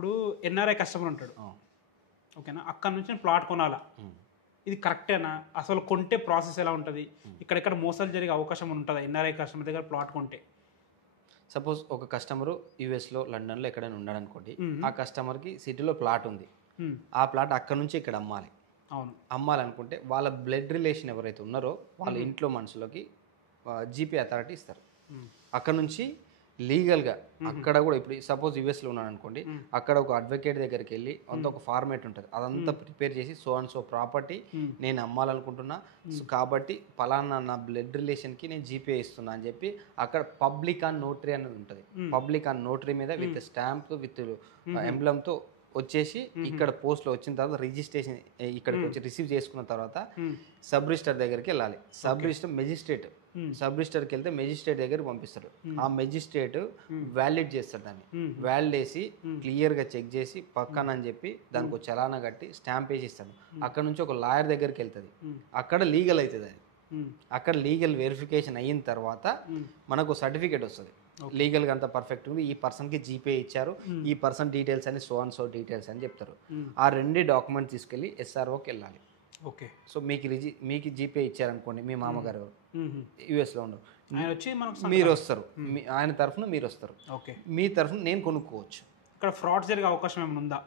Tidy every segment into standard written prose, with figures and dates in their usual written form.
ఇప్పుడు NRI customer ఉంటాడు, ఓకేనా, అక్కడ నుంచి నేను ప్లాట్ కొనాలా, ఇది కరెక్టేనా, అసలు కొంటే ప్రాసెస్ ఎలా ఉంటుంది, ఇక్కడెక్కడ మోసాలు జరిగే అవకాశం ఉంటుందా ఎన్ఆర్ఐ కస్టమర్ దగ్గర ప్లాట్ కొంటే? సపోజ్ ఒక కస్టమర్ యూఎస్లో లండన్లో ఎక్కడైనా ఉన్నాడు అనుకోండి, ఆ కస్టమర్కి సిటీలో ప్లాట్ ఉంది, ఆ ప్లాట్ అక్కడ నుంచి ఇక్కడ అమ్మాలి. అవును, అమ్మాలనుకుంటే వాళ్ళ బ్లడ్ రిలేషన్ ఎవరైతే ఉన్నారో వాళ్ళ ఇంట్లో మనుషులకి జీపీ అథారిటీ ఇస్తారు. అక్కడ నుంచి లీగల్గా అక్కడ కూడా ఇప్పుడు సపోజ్ యూఎస్లో ఉన్నాను అనుకోండి, అక్కడ ఒక అడ్వకేట్ దగ్గరికి వెళ్ళి అంత ఒక ఫార్మేట్ ఉంటుంది, అదంతా ప్రిపేర్ చేసి సో అండ్ సో ప్రాపర్టీ నేను అమ్మాలనుకుంటున్నా, సో కాబట్టి పలానా నా బ్లడ్ రిలేషన్కి నేను జీపే ఇస్తున్నా అని చెప్పి అక్కడ పబ్లిక్ ఆన్ నోటరీ అనేది ఉంటుంది. పబ్లిక్ ఆన్ నోటరీ మీద విత్ స్టాంప్ విత్ ఎంబ్లంతో వచ్చేసి ఇక్కడ పోస్ట్లో వచ్చిన తర్వాత రిజిస్ట్రేషన్ ఇక్కడికి వచ్చి రిసీవ్ చేసుకున్న తర్వాత సబ్ రిజిస్టర్ దగ్గరికి వెళ్ళాలి. సబ్ రిజిస్టర్ మెజిస్ట్రేట్, సబ్ రిజిస్టర్కి వెళ్తే మెజిస్ట్రేట్ దగ్గరికి పంపిస్తాడు. ఆ మెజిస్ట్రేట్ వ్యాలిడ్ చేస్తాడు, దాన్ని వ్యాలిడ్ వేసి క్లియర్గా చెక్ చేసి పక్కన అని చెప్పి దానికి ఒక చలానా కట్టి స్టాంప్ వేసి ఇస్తాడు. అక్కడ నుంచి ఒక లాయర్ దగ్గరికి వెళ్తుంది, అక్కడ లీగల్ అవుతుంది. అది అక్కడ లీగల్ వెరిఫికేషన్ అయిన తర్వాత మనకు సర్టిఫికేట్ వస్తుంది, లీగల్గా అంతా పర్ఫెక్ట్ ఉంది, ఈ పర్సన్కి జీపే ఇచ్చారు, ఈ పర్సన్ డీటెయిల్స్ అని సో అండ్ సో డీటెయిల్స్ అని చెప్తారు. ఆ రెండు డాక్యుమెంట్ తీసుకెళ్ళి ఎస్ఆర్ఓకి వెళ్ళాలి. ఓకే, సో మీకు జీపే ఇచ్చారనుకోండి, మీ మామగారు యూఎస్లో ఉండరు, మీరు వస్తారు, ఆయన తరఫున మీరు వస్తారు, ఓకే, మీ తరఫున నేను కొనుక్కోవచ్చు. ఇక్కడ ఫ్రాడ్ జరిగే అవకాశం ఏమైనా ఉందా?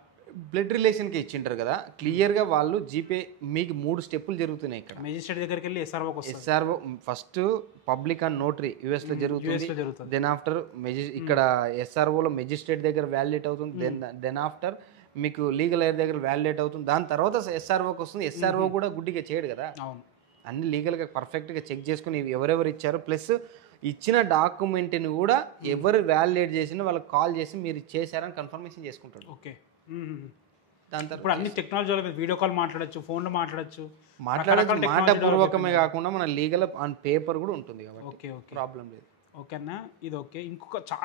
బ్లడ్ రిలేషన్కి ఇచ్చింటారు కదా, క్లియర్గా వాళ్ళు జీపే మీకు 3 స్టెప్పులు జరుగుతున్నాయి ఇక్కడ. మెజిస్ట్రేట్ దగ్గరికి వెళ్ళి SRO first public and notary యూఎస్లో జరుగుతుంది, దెన్ ఆఫ్టర్ ఇక్కడ ఎస్ఆర్ఓలో మెజిస్ట్రేట్ దగ్గర వ్యాలిడేట్ అవుతుంది, దెన్ ఆఫ్టర్ మీకు లీగల్ ఎయిర్ దగ్గర వ్యాలిడేట్ అవుతుంది, దాని తర్వాత ఎస్ఆర్ఓకి వస్తుంది. ఎస్ఆర్ఓ కూడా గుడ్డిగా చేయడు కదా, అన్ని లీగల్గా పర్ఫెక్ట్గా చెక్ చేసుకుని ఎవరెవరు ఇచ్చారు, ప్లస్ ఇచ్చిన డాక్యుమెంట్ని కూడా ఎవరు వ్యాలిడేట్ చేసినా వాళ్ళకి కాల్ చేసి మీరు చేశారని కన్ఫర్మేషన్ చేసుకుంటాడు. ఓకే, దాని తర్వాత ఇప్పుడు అన్ని టెక్నాలజీ వీడియో కాల్ మాట్లాడచ్చు, ఫోన్లో మాట్లాడచ్చు, మాటపూర్వకమే కాకుండా మన లీగల్ ఆన్ పేపర్ కూడా ఉంటుంది కాబట్టి ఓకే, ప్రాబ్లం లేదు. ఓకేనా, ఇది ఓకే. ఇంకొక చాలా